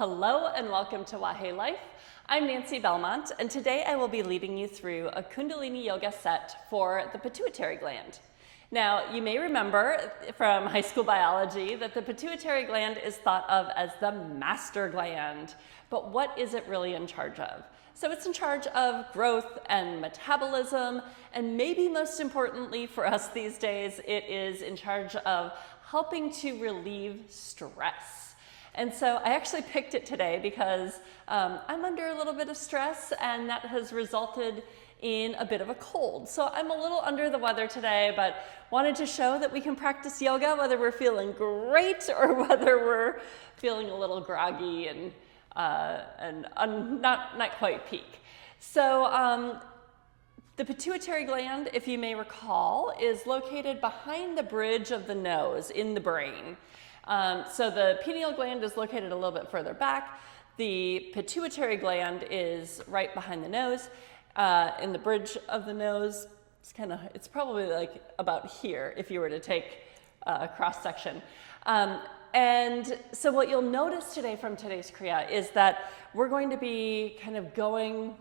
Hello and welcome to Wahe Life. I'm Nancy Belmont, and today I will be leading you through a Kundalini yoga set for the pituitary gland. Now, you may remember from high school biology that the pituitary gland is thought of as the master gland, but what is it really in charge of? So it's in charge of growth and metabolism, and maybe most importantly for us these days, it is in charge of helping to relieve stress. And so I actually picked it today because I'm under a little bit of stress, and that has resulted in a bit of a cold. So I'm a little under the weather today, but wanted to show that we can practice yoga whether we're feeling great or whether we're feeling a little groggy and not quite peak. So the pituitary gland, if you may recall, is located behind the bridge of the nose in the brain. So the pineal gland is located a little bit further back. The pituitary gland is right behind the nose, in the bridge of the nose. It's probably like about here if you were to take a cross section. And so what you'll notice today from today's Kriya is that we're going to be kind of going,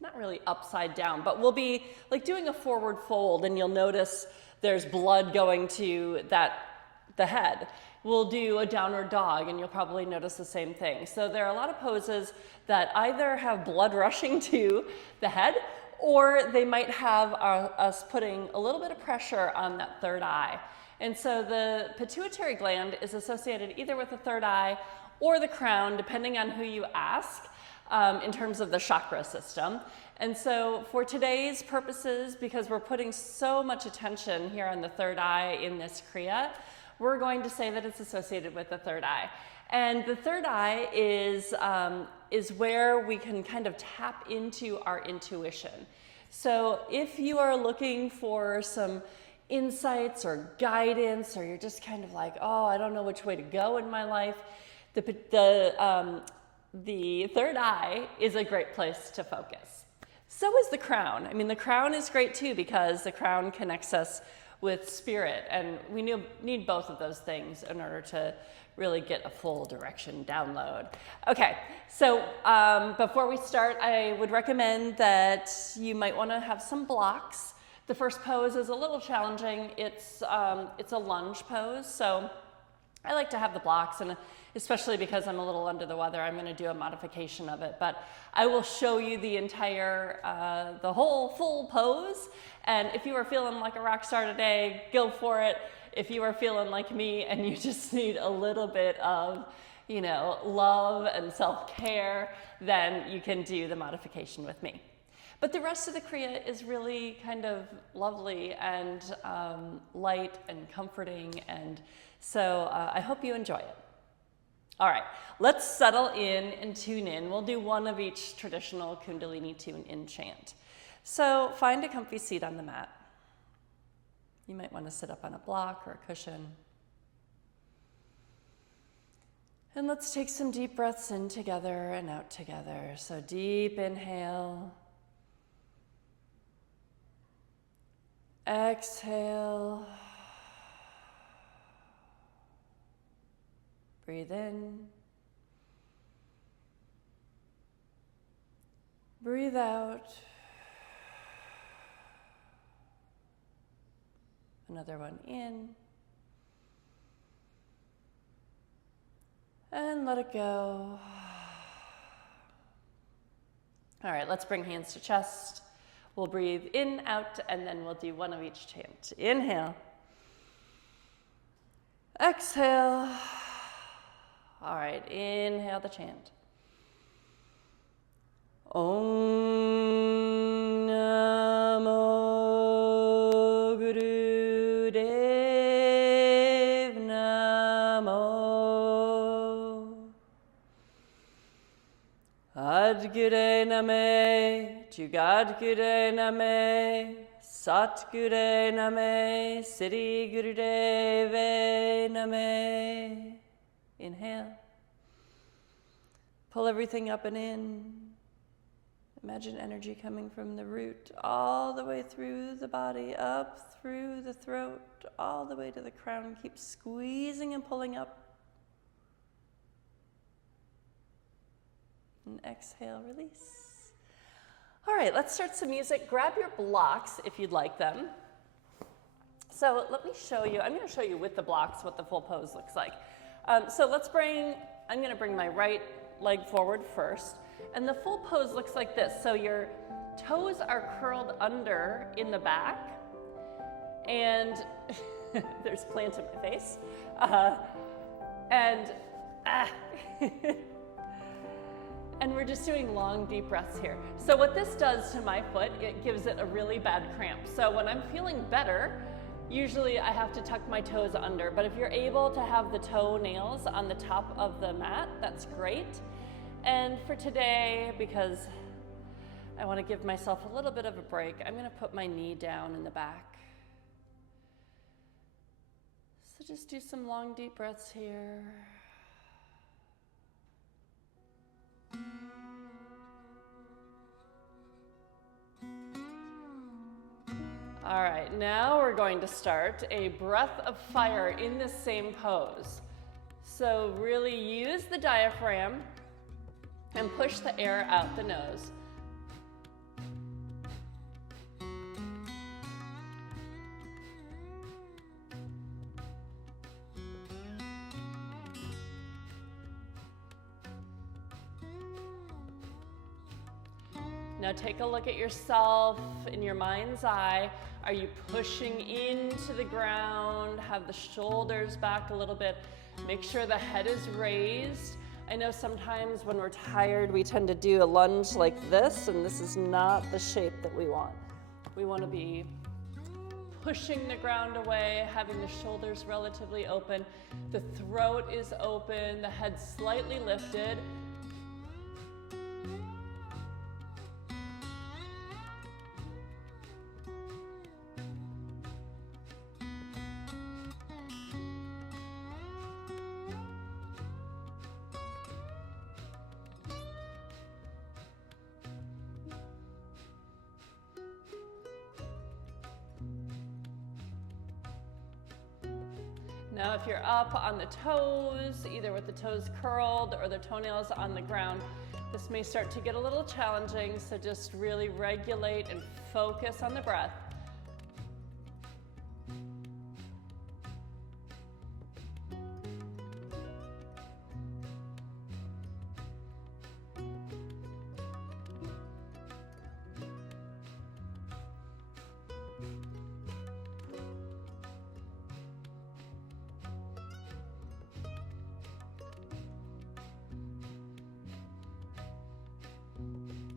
not really upside down, but we'll be like doing a forward fold, and you'll notice there's blood going to the head. We'll do a downward dog, and you'll probably notice the same thing. So there are a lot of poses that either have blood rushing to the head, or they might have us putting a little bit of pressure on that third eye. And so the pituitary gland is associated either with the third eye or the crown, depending on who you ask, in terms of the chakra system. And so for today's purposes, because we're putting so much attention here on the third eye in this Kriya, we're going to say that it's associated with the third eye. And the third eye is where we can kind of tap into our intuition. So if you are looking for some insights or guidance, or you're just kind of like, oh, I don't know which way to go in my life, the third need is a great place to focus. So is the crown. I mean, the crown is great too, because the crown connects us with spirit, and we need both of those things in order to really get a full direction download. Okay, so before we start, I would recommend that you might want to have some blocks. The first pose is a little challenging. It's a lunge pose, so I like to have the blocks, and especially because I'm a little under the weather, I'm going to do a modification of it. But I will show you the entire, the whole full pose. And if you are feeling like a rock star today, go for it. If you are feeling like me and you just need a little bit of, love and self-care, then you can do the modification with me. But the rest of the Kriya is really kind of lovely and light and comforting, and so I hope you enjoy it. All right, let's settle in and tune in. We'll do one of each traditional Kundalini tune-in chant. So find a comfy seat on the mat. You might want to sit up on a block or a cushion. And let's take some deep breaths in together and out together. So deep inhale. Exhale. Breathe in. Breathe out. Another one in. And let it go. All right, let's bring hands to chest. We'll breathe in, out, and then we'll do one of each chant. Inhale. Exhale. All right, inhale the chant. Om Namo Guru Dev Namo Adgure Name Jugadgure Name Satgure Name Siddhi Gurudeve Name. Inhale. Pull everything up and in. Imagine energy coming from the root all the way through the body, up through the throat, all the way to the crown. Keep squeezing and pulling up. And exhale, release. All right, let's start some music. Grab your blocks if you'd like them. So let me show you, I'm going to show you with the blocks what the full pose looks like. So I'm going to bring my right leg forward first. And the full pose looks like this. So your toes are curled under in the back. And there's plant in my face. And we're just doing long, deep breaths here. So what this does to my foot, it gives it a really bad cramp. So when I'm feeling better, usually I have to tuck my toes under. But if you're able to have the toenails on the top of the mat, that's great. And for today, because I want to give myself a little bit of a break, I'm going to put my knee down in the back. So just do some long, deep breaths here. All right, now we're going to start a breath of fire in the same pose. So really use the diaphragm and push the air out the nose. Now take a look at yourself in your mind's eye. Are you pushing into the ground? Have the shoulders back a little bit. Make sure the head is raised. I know sometimes when we're tired, we tend to do a lunge like this, and this is not the shape that we want. We want to be pushing the ground away, having the shoulders relatively open. The throat is open, the head slightly lifted. Now, if you're up on the toes, either with the toes curled or the toenails on the ground, this may start to get a little challenging, so just really regulate and focus on the breath.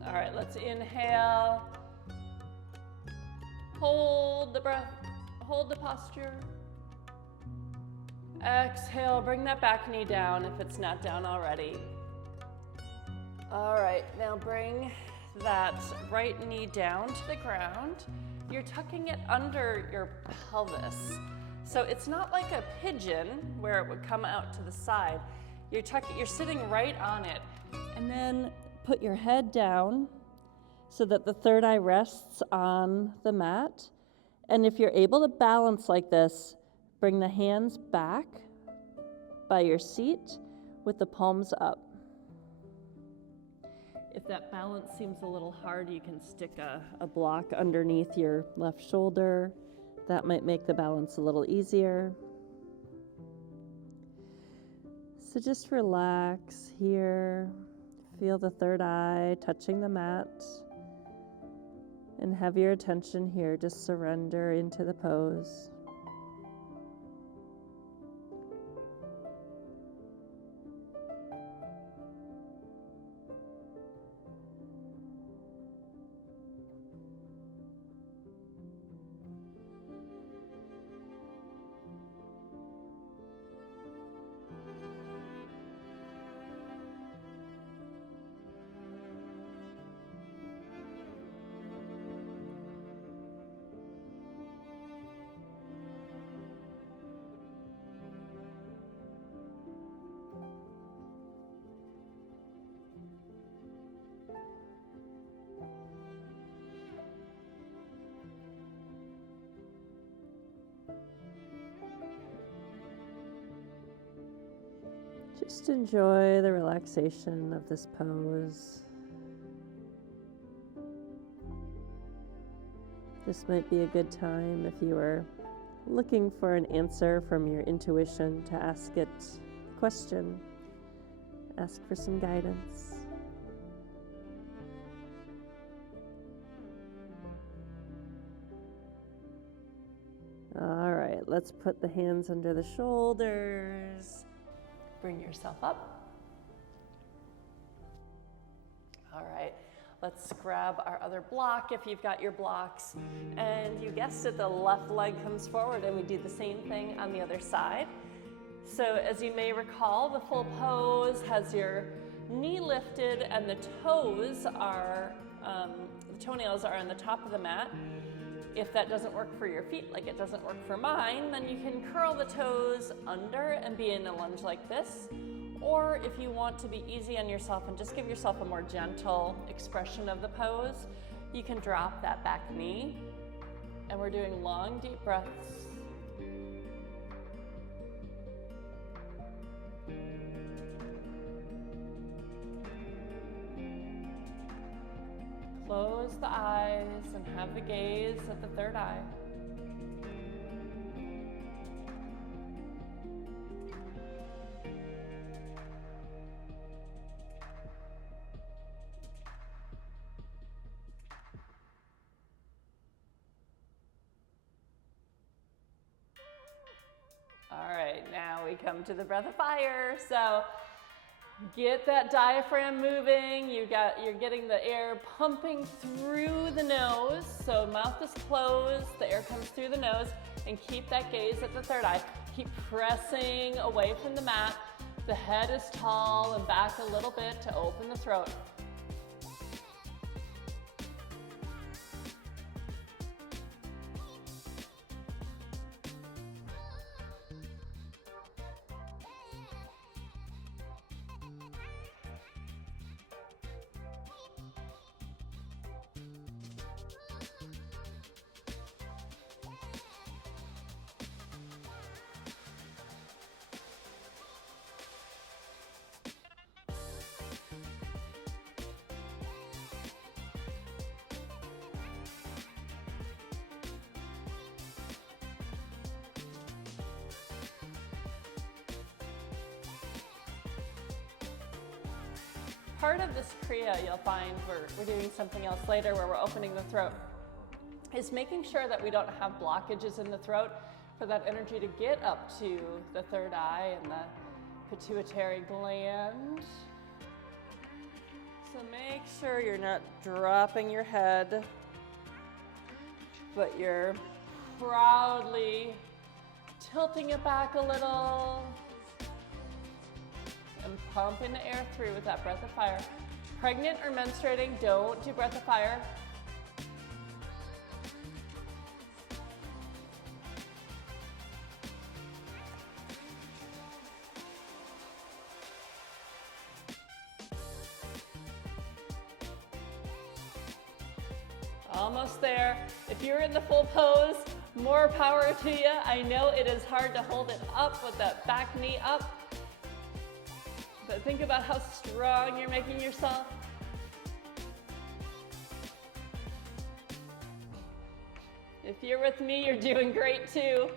All right, let's inhale. Hold the breath, hold the posture. Exhale, bring that back knee down if it's not down already. All right, now bring that right knee down to the ground. You're tucking it under your pelvis. So it's not like a pigeon where it would come out to the side. You're sitting right on it. And then put your head down so that the third eye rests on the mat. And if you're able to balance like this, bring the hands back by your seat with the palms up. If that balance seems a little hard, you can stick a block underneath your left shoulder. That might make the balance a little easier. So just relax here. Feel the third eye touching the mat. And have your attention here. Just surrender into the pose. Just enjoy the relaxation of this pose. This might be a good time if you are looking for an answer from your intuition to ask it a question, ask for some guidance. All right, let's put the hands under the shoulders. Bring yourself up. All right, let's grab our other block if you've got your blocks. And you guessed it, the left leg comes forward, and we do the same thing on the other side. So as you may recall, the full pose has your knee lifted and the toes are, the toenails are on the top of the mat. If that doesn't work for your feet, like it doesn't work for mine, then you can curl the toes under and be in a lunge like this. Or if you want to be easy on yourself and just give yourself a more gentle expression of the pose, you can drop that back knee. And we're doing long, deep breaths. Close the eyes and have the gaze at the third eye. All right, now we come to the breath of fire. So get that diaphragm moving. You're getting the air pumping through the nose. So mouth is closed, the air comes through the nose, and keep that gaze at the third eye. Keep pressing away from the mat. The head is tall and back a little bit to open the throat. Part of this Kriya, you'll find we're doing something else later where we're opening the throat, is making sure that we don't have blockages in the throat for that energy to get up to the third eye and the pituitary gland. So make sure you're not dropping your head, but you're proudly tilting it back a little. And pumping the air through with that breath of fire. Pregnant or menstruating, don't do breath of fire. Almost there. If you're in the full pose, more power to you. I know it is hard to hold it up with that back knee up. But think about how strong you're making yourself. If you're with me, you're doing great too.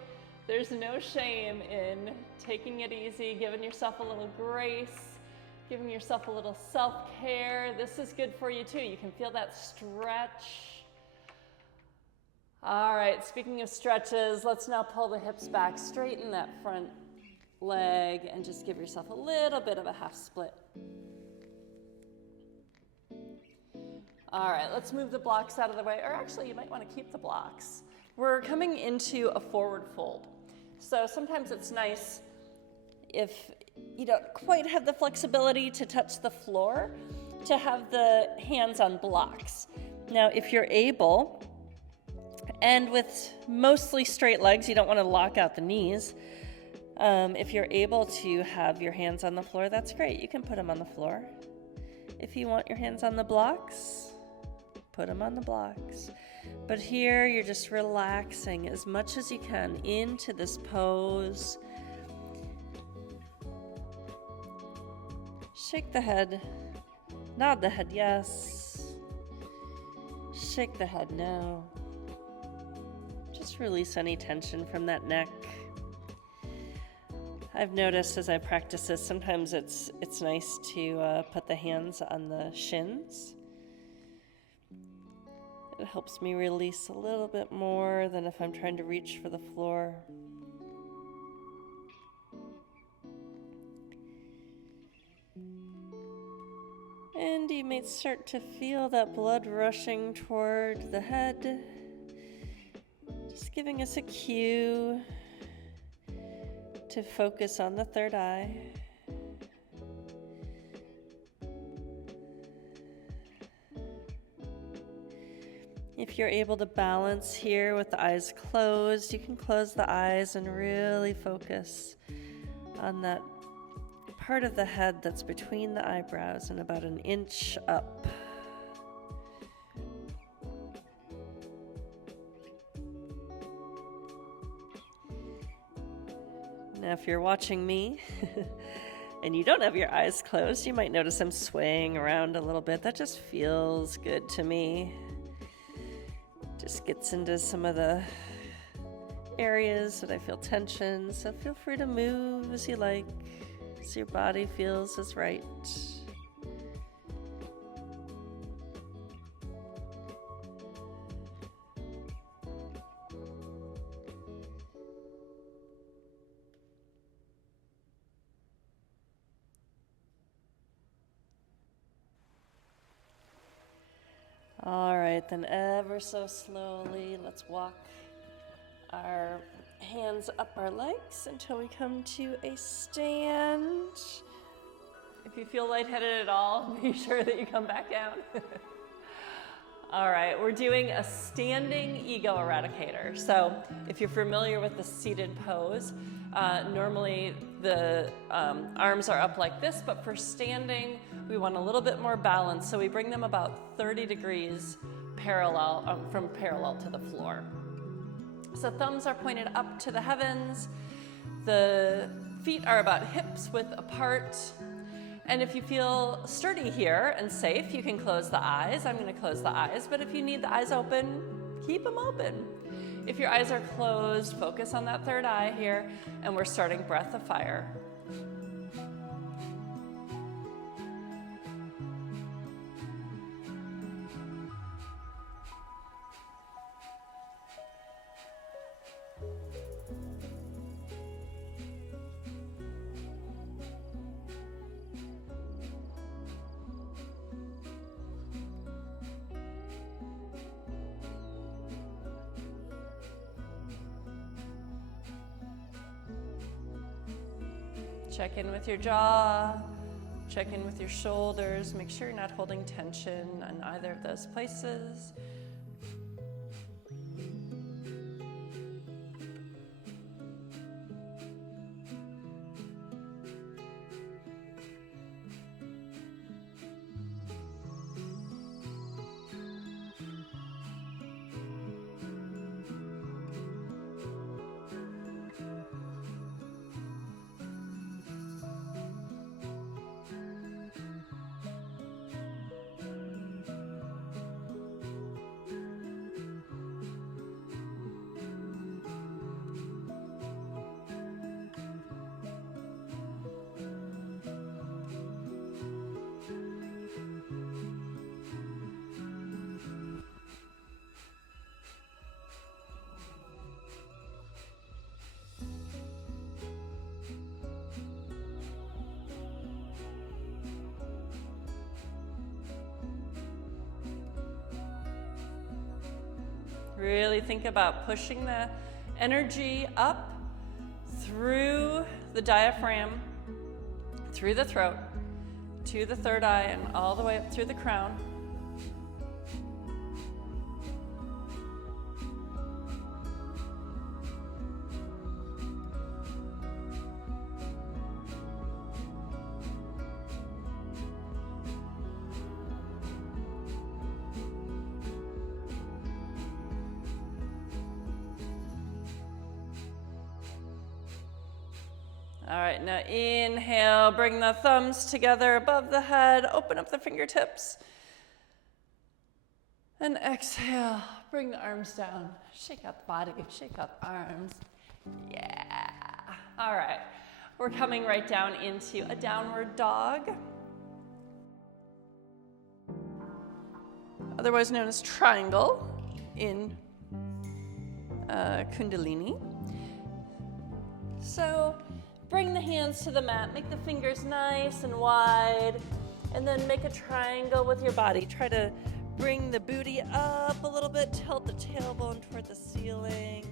There's no shame in taking it easy, giving yourself a little grace, giving yourself a little self-care. This is good for you too. You can feel that stretch. All right, speaking of stretches, let's now pull the hips back, straighten that front leg, and just give yourself a little bit of a half split. All right, let's move the blocks out of the way, or actually you might want to keep the blocks. We're coming into a forward fold. So sometimes it's nice if you don't quite have the flexibility to touch the floor, to have the hands on blocks. Now, if you're able, and with mostly straight legs, you don't want to lock out the knees. If you're able to have your hands on the floor, that's great. You can put them on the floor. If you want your hands on the blocks, put them on the blocks. But here you're just relaxing as much as you can into this pose. Shake the head. Nod the head, yes. Shake the head, no. Just release any tension from that neck. I've noticed as I practice this, sometimes it's nice to put the hands on the shins. It helps me release a little bit more than if I'm trying to reach for the floor. And you may start to feel that blood rushing toward the head, just giving us a cue to focus on the third eye. If you're able to balance here with the eyes closed, you can close the eyes and really focus on that part of the head that's between the eyebrows and about an inch up. Now, if you're watching me and you don't have your eyes closed, you might notice I'm swaying around a little bit. That just feels good to me. Just gets into some of the areas that I feel tension, so feel free to move as you like, as your body feels is right. All right, then ever so slowly, let's walk our hands up our legs until we come to a stand. If you feel lightheaded at all, be sure that you come back down. All right, we're doing a standing ego eradicator. So if you're familiar with the seated pose, normally the arms are up like this, but for standing, we want a little bit more balance. So we bring them about 30 degrees parallel, from parallel to the floor. So thumbs are pointed up to the heavens. The feet are about hips width apart. And if you feel sturdy here and safe, you can close the eyes. I'm going to close the eyes, but if you need the eyes open, keep them open. If your eyes are closed, focus on that third eye here, and we're starting breath of fire. Check in with your jaw, check in with your shoulders, make sure you're not holding tension on either of those places. Really think about pushing the energy up through the diaphragm, through the throat, to the third eye, and all the way up through the crown. All right, now inhale, bring the thumbs together above the head, open up the fingertips. And exhale, bring the arms down. Shake out the body, shake out the arms. Yeah. All right, we're coming right down into a downward dog, otherwise known as triangle in Kundalini. So bring the hands to the mat, make the fingers nice and wide, and then make a triangle with your body. Try to bring the booty up a little bit, tilt the tailbone toward the ceiling,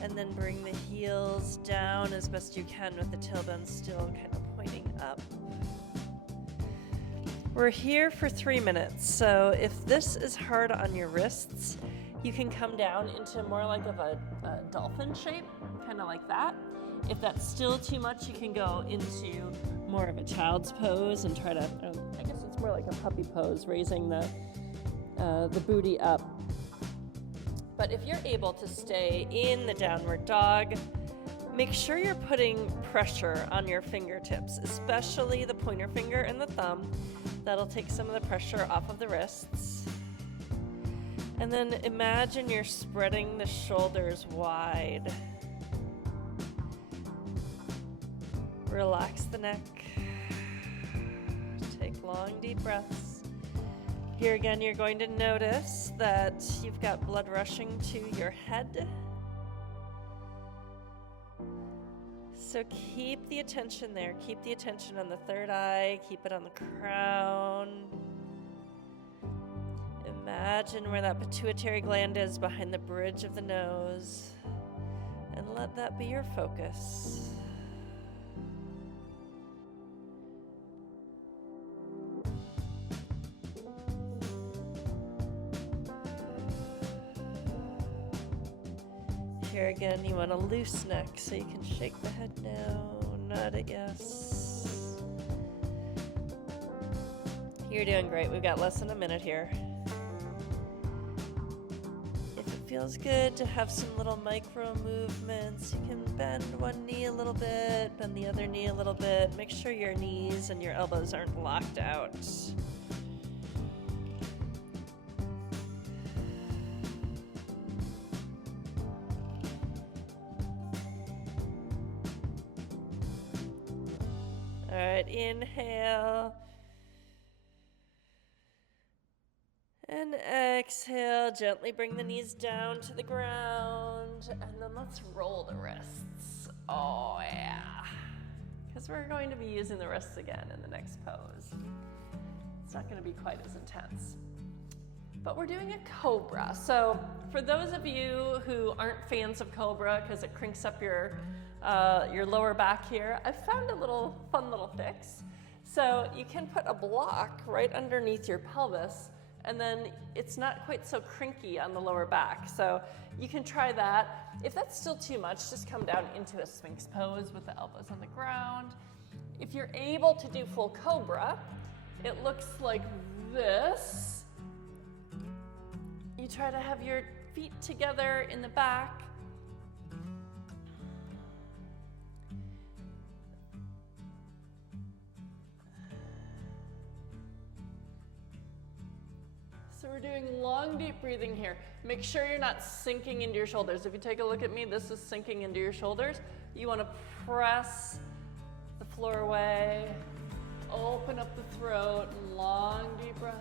and then bring the heels down as best you can with the tailbone still kind of pointing up. We're here for 3 minutes, so if this is hard on your wrists, you can come down into more like of a dolphin shape, kind of like that. If that's still too much, you can go into more of a child's pose and try to, I guess it's more like a puppy pose, raising the booty up. But if you're able to stay in the downward dog, make sure you're putting pressure on your fingertips, especially the pointer finger and the thumb. That'll take some of the pressure off of the wrists. And then imagine you're spreading the shoulders wide. Relax the neck. Take long, deep breaths. Here again, you're going to notice that you've got blood rushing to your head. So keep the attention there. Keep the attention on the third eye. Keep it on the crown. Imagine where that pituitary gland is behind the bridge of the nose. And let that be your focus. Here again, you want a loose neck, so you can shake the head no, nod it yes. You're doing great. We've got less than a minute here. If it feels good to have some little micro movements, you can bend one knee a little bit, bend the other knee a little bit. Make sure your knees and your elbows aren't locked out. All right, inhale. And exhale, gently bring the knees down to the ground. And then let's roll the wrists. Oh, yeah. Because we're going to be using the wrists again in the next pose. It's not going to be quite as intense. But we're doing a cobra. So for those of you who aren't fans of cobra because it crinks up your lower back here, I've found a fun little fix. So you can put a block right underneath your pelvis, and then it's not quite so crinky on the lower back. So you can try that. If that's still too much, just come down into a Sphinx pose with the elbows on the ground. If you're able to do full cobra, it looks like this. You try to have your feet together in the back. So we're doing long, deep breathing here. Make sure you're not sinking into your shoulders. If you take a look at me, this is sinking into your shoulders. You want to press the floor away, open up the throat, and long, deep breaths.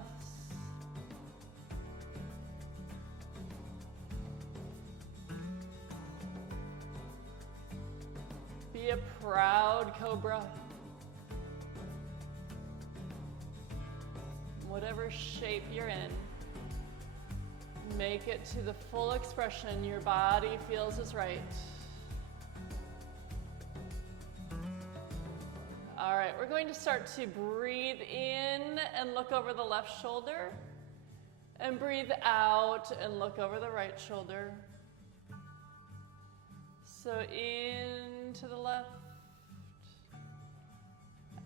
Be a proud cobra. Whatever shape you're in, make it to the full expression your body feels is right. All right, we're going to start to breathe in and look over the left shoulder, and breathe out and look over the right shoulder. So in to the left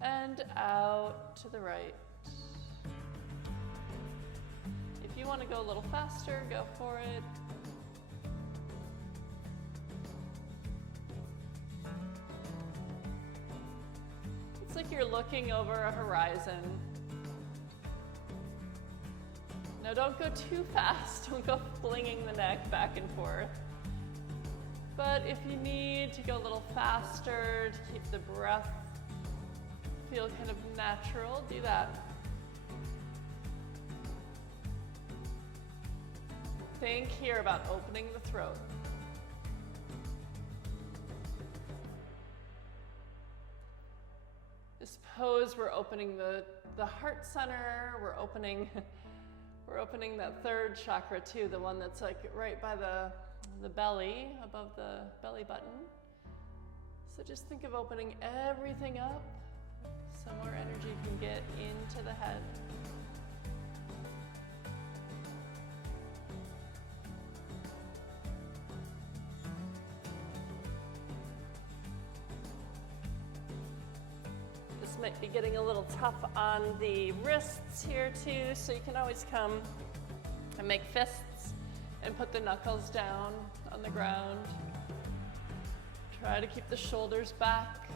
and out to the right. If you want to go a little faster, go for it. you're looking over a horizon. Now don't go too fast, don't go flinging the neck back and forth. But if you need to go a little faster to keep the breath feel kind of natural, do that. Think here about opening the throat. This pose, we're opening the heart center, we're opening that third chakra too, the one that's like right by the belly, above the belly button. So just think of opening everything up so more energy can get into the head. This might be getting a little tough on the wrists here too, so you can always come and make fists and put the knuckles down on the ground. Try to keep the shoulders back.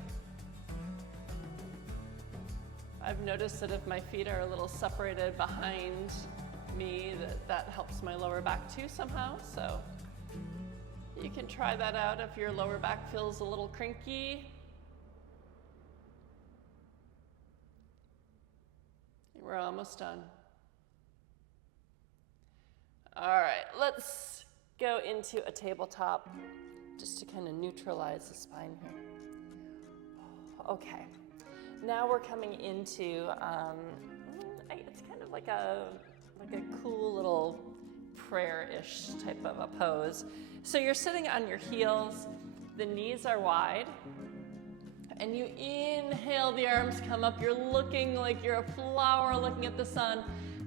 I've noticed that if my feet are a little separated behind me, that helps my lower back too somehow. So you can try that out if your lower back feels a little crinky. We're almost done. All right, let's go into a tabletop just to kind of neutralize the spine here. Okay, now we're coming into, it's kind of like a cool little prayer-ish type of a pose. So you're sitting on your heels, the knees are wide, and you inhale, the arms come up, you're looking like you're a flower looking at the sun,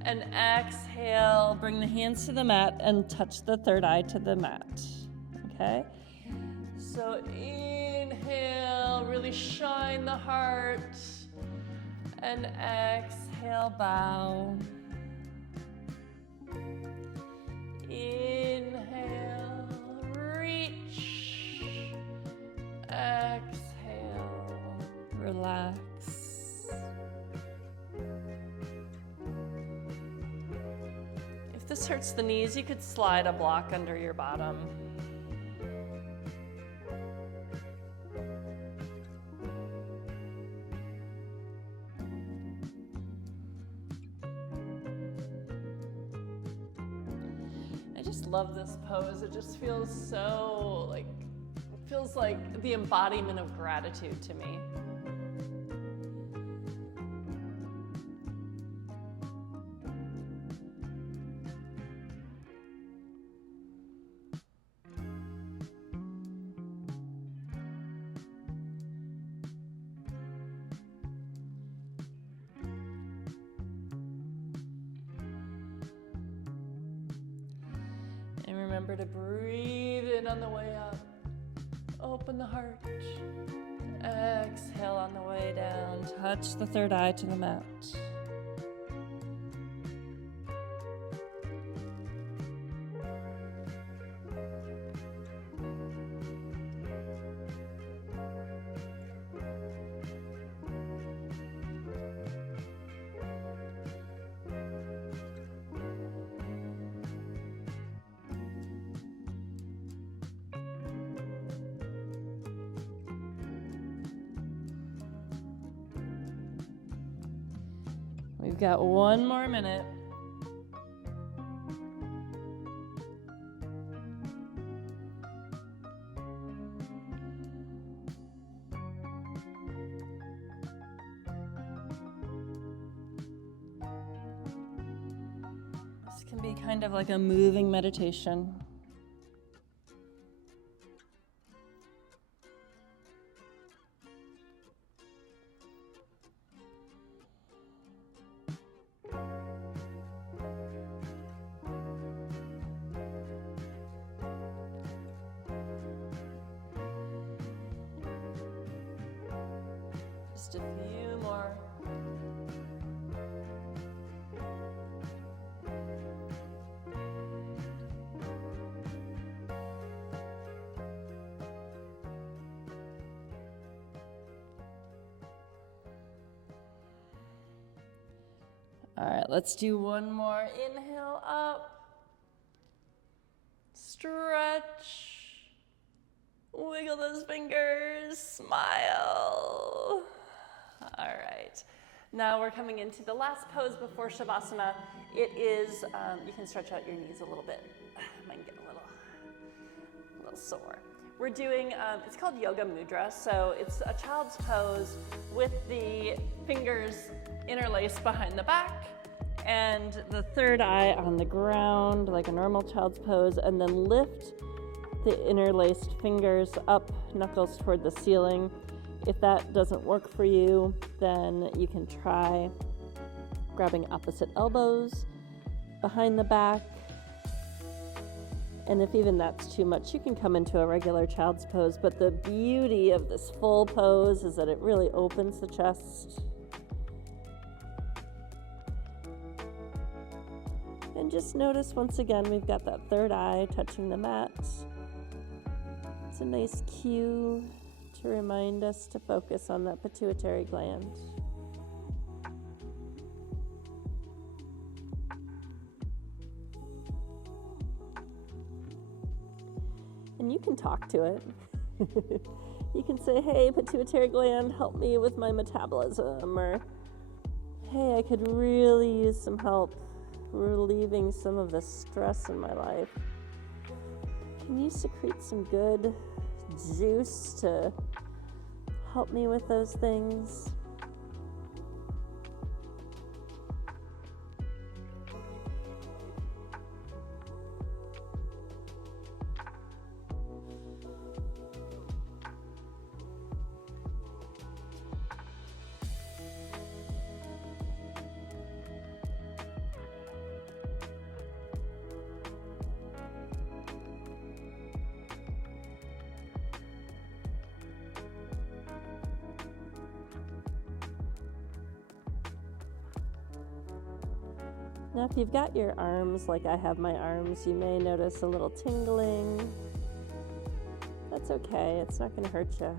and exhale, bring the hands to the mat and touch the third eye to the mat, okay? So inhale, really shine the heart, and exhale, bow. Inhale, reach, exhale, relax. If this hurts the knees, you could slide a block under your bottom. I just love this pose. It just feels so it feels like the embodiment of gratitude to me. And remember to breathe in on the way up. Open the heart. Exhale on the way down. Touch the third eye to the mat. We've got one more minute. This can be kind of like a moving meditation. Just a few more. All right, let's do one more. Inhale up. Stretch. Wiggle those fingers. Smile. All right. Now we're coming into the last pose before Shavasana. It is, you can stretch out your knees a little bit. Might get a little sore. We're doing, it's called Yoga Mudra. So it's a child's pose with the fingers interlaced behind the back and the third eye on the ground, like a normal child's pose, and then lift the interlaced fingers up, knuckles toward the ceiling. If that doesn't work for you, then you can try grabbing opposite elbows behind the back. And if even that's too much, you can come into a regular child's pose. But the beauty of this full pose is that it really opens the chest. And just notice once again, we've got that third eye touching the mat. It's a nice cue to remind us to focus on that pituitary gland. And you can talk to it. You can say, hey, pituitary gland, help me with my metabolism. Or, hey, I could really use some help relieving some of the stress in my life. Can you secrete some good juice to help me with those things? Now, if you've got your arms like I have my arms, you may notice a little tingling. That's okay, it's not going to hurt you.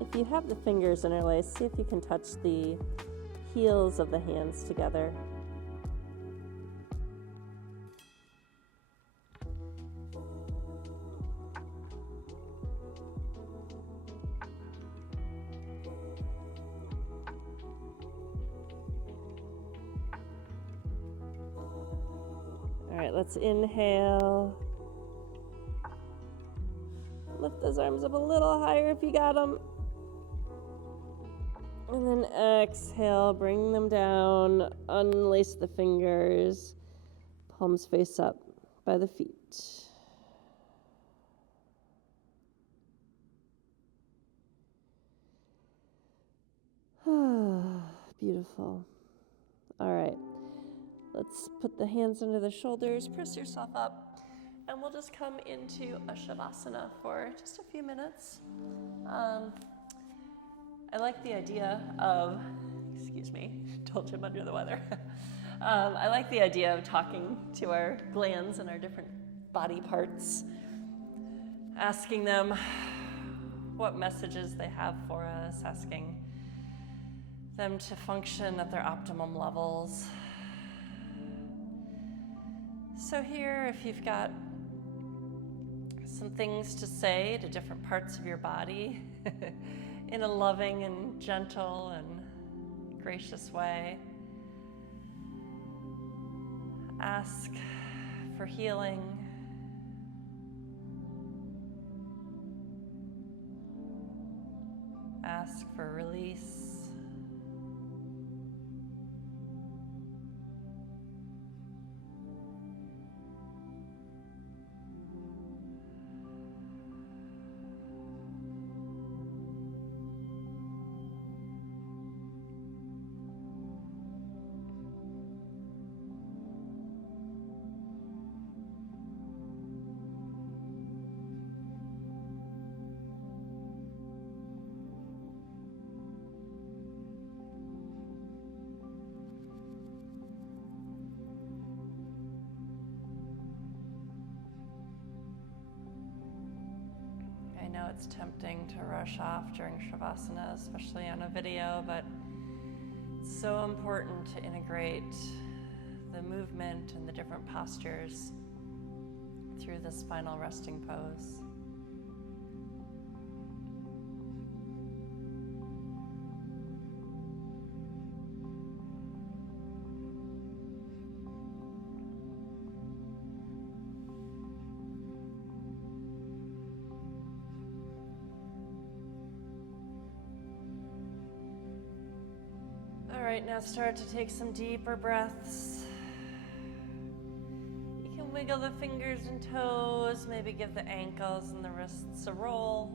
If you have the fingers interlaced, see if you can touch the heels of the hands together. All right, let's inhale. Lift those arms up a little higher if you got them. And then exhale, bring them down, unlace the fingers, palms face up by the feet. Beautiful. All right. Let's put the hands under the shoulders, press yourself up, and we'll just come into a Shavasana for just a few minutes. I like the idea of, excuse me, told you I'm under the weather. I like the idea of talking to our glands and our different body parts, asking them what messages they have for us, asking them to function at their optimum levels. So here, if you've got some things to say to different parts of your body in a loving and gentle and gracious way, ask for healing. Ask for release. it's tempting to rush off during Shavasana, especially on a video, but it's so important to integrate the movement and the different postures through this final resting pose. All right, now start to take some deeper breaths. You can wiggle the fingers and toes, maybe give the ankles and the wrists a roll.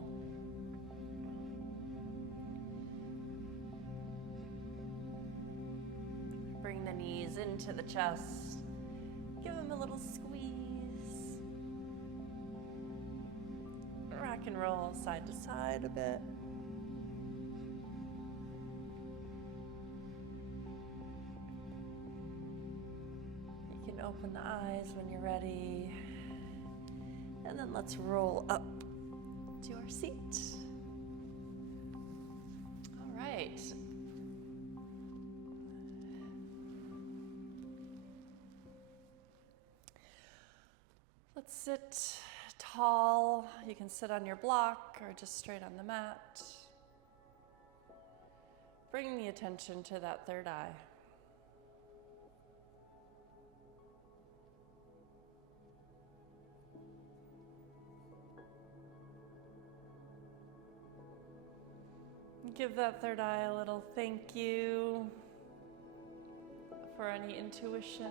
Bring the knees into the chest. Give them a little squeeze. Rock and roll side to side a bit. Open the eyes when you're ready. And then let's roll up to our seat. All right. Let's sit tall. You can sit on your block or just straight on the mat. Bring the attention to that third eye. Give that third eye a little thank you for any intuition,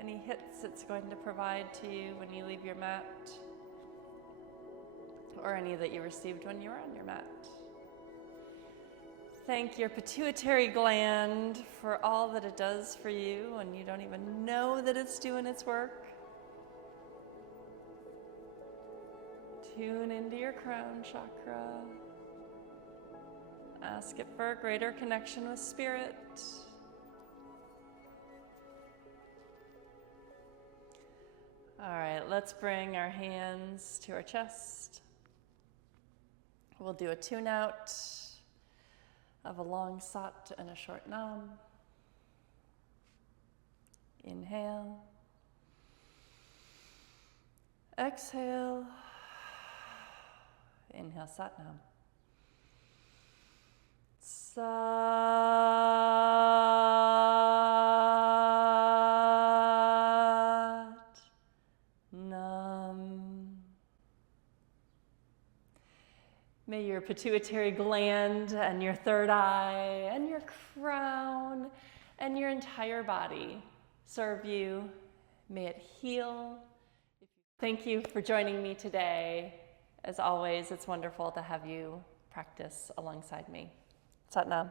any hits it's going to provide to you when you leave your mat, or any that you received when you were on your mat. Thank your pituitary gland for all that it does for you and you don't even know that it's doing its work. Tune into your crown chakra. Ask it for a greater connection with spirit. All right, let's bring our hands to our chest. We'll do a tune out of a long sat and a short nam. Inhale. Exhale. Inhale, sat nam. Sat Nam. May your pituitary gland and your third eye and your crown and your entire body serve you. May it heal. Thank you for joining me today. As always, it's wonderful to have you practice alongside me. Sat Nam.